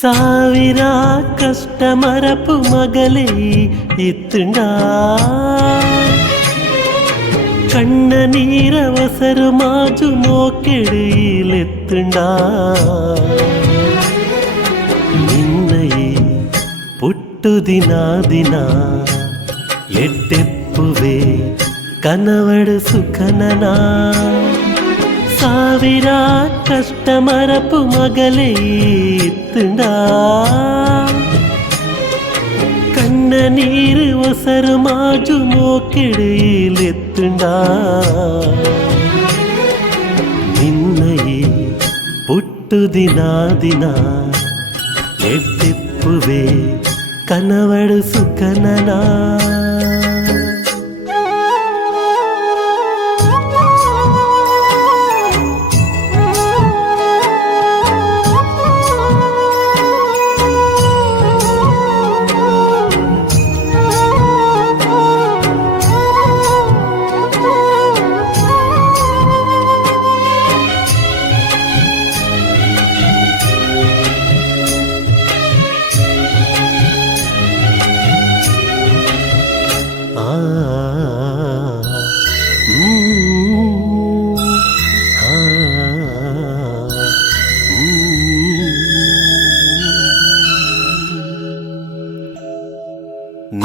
ಸಾವಿರ ಕಷ್ಟ ಮರಪು ಮಗಲೇ ಇತ್ತುಂಡ ಕಣ್ಣ ನೀರವಸರು ಮಾಜು ಮೋಕೆಡಿಲೆತ್ತುಂಡ ನಿನ್ನಯೇ ಪುಟ್ಟು ದಿನ ದಿನ ಎಟ್ಟೆಪ್ಪುವೆ ಕನವಡು ಸುಖನನಾ ಸಾವಿರ ಕಷ್ಟ ಮರಪು ಮಗಲೇ ಇತ್ತುಂಡ கண்ண நீர் ஒசரு மாஜு மோக்கிடையில் எத்துண்டா நின்னையே புட்டு தினா தினா எட்டிப்புவே கனவடு சுக்கனனா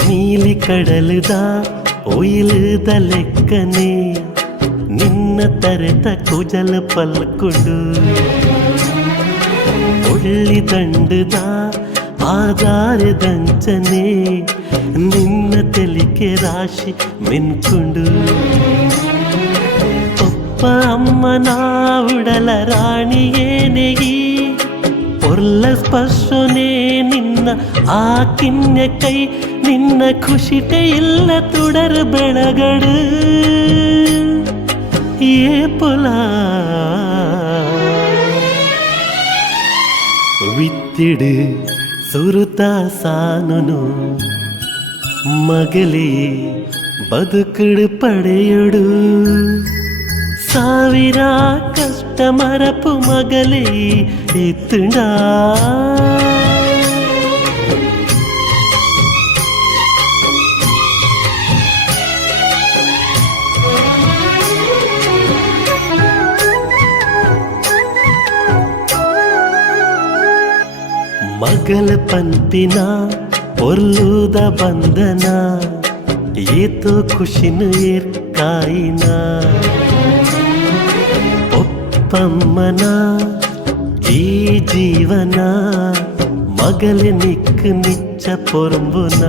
ನೀಲಿ ಕಡಲುದ ಒಯ್ಲುದ ಲೆಕ್ಕನೆ ನಿನ್ನ ತರೆತ ಕುಜಲ ಪಲ್ಕುಡು ಒಳ್ಳಿ ದಂಡದ ಆಧಾರದಂಚನೆ ನಿನ್ನ ತೆಲಿಕೆ ರಾಶಿ ಮೆನ್ಕುಂಡು ಒಪ್ಪ ಅಮ್ಮನ ಉಡಲ ರಾಣಿಯೇನೆಗಿ பொருள ஸ்பர்ஷனே நின்ன ஆக்கின்ய கை ನಿನ್ನ ಖುಷಿತೆ ಇಲ್ಲ ಪುಲ ವಿತ್ತಿಡು ಸುರುತ ಸಾನುನು ಮಗಲಿ ಪಡೆಯುಡು ಸಾವಿರ ಕಷ್ಟ ಮರಪು ಮಗಲಿ ಇತ್ತುಡಾ ಮಕ್ಕಳ ಪಂಪಿನ ಒಲ್ಲೂದ ಬಂಧನ ಏತೋ ಖುಷಿನು ಏರ್ಕಾಯಿನ ಒಪ್ಪಮ್ಮನ ಈ ಜೀವನ ಮಗಳ ನಿಕ್ಕು ನಿಚ್ಚ பொறும்புன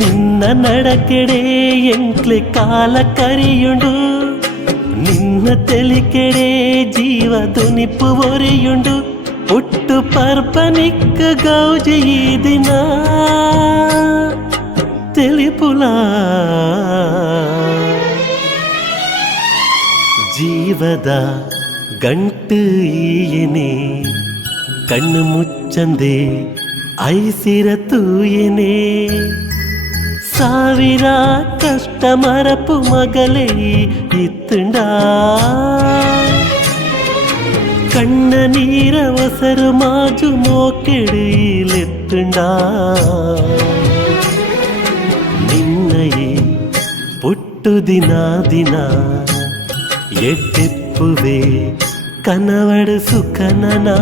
ನಿನ್ನ ನಡಕೆಡೆ ಎಂಕ್ಲೆ ಕಾಲ ಕರಿಯುಂಡು ನಿನ್ನ ತೆಲಿಕೆಡೆ ಜೀವ ದುನಿಪ್ಪು ಒರೆಯುಂಡು ಒಟ್ಟು ಪರ್ಪನಿಕ್ಕ ಗೌಜಿ ಈ ದಿನ తెలుపులా జీవద గంటు ఈయనే కన్ను ముచ్చందే ఐసిర తూయనే ಸಾವಿರ ಕಷ್ಟ ಮರಪು ಮಗಲೇ ಇತ್ತುಂಡಾ കണ്ണ നീരവസരമാജു നോക്കിടയിലെത്തണ്ട നിന്നയെ പൊട്ടുദിനാദിന എട്ടെപ്പുവേ കനവട് സുഖനനാ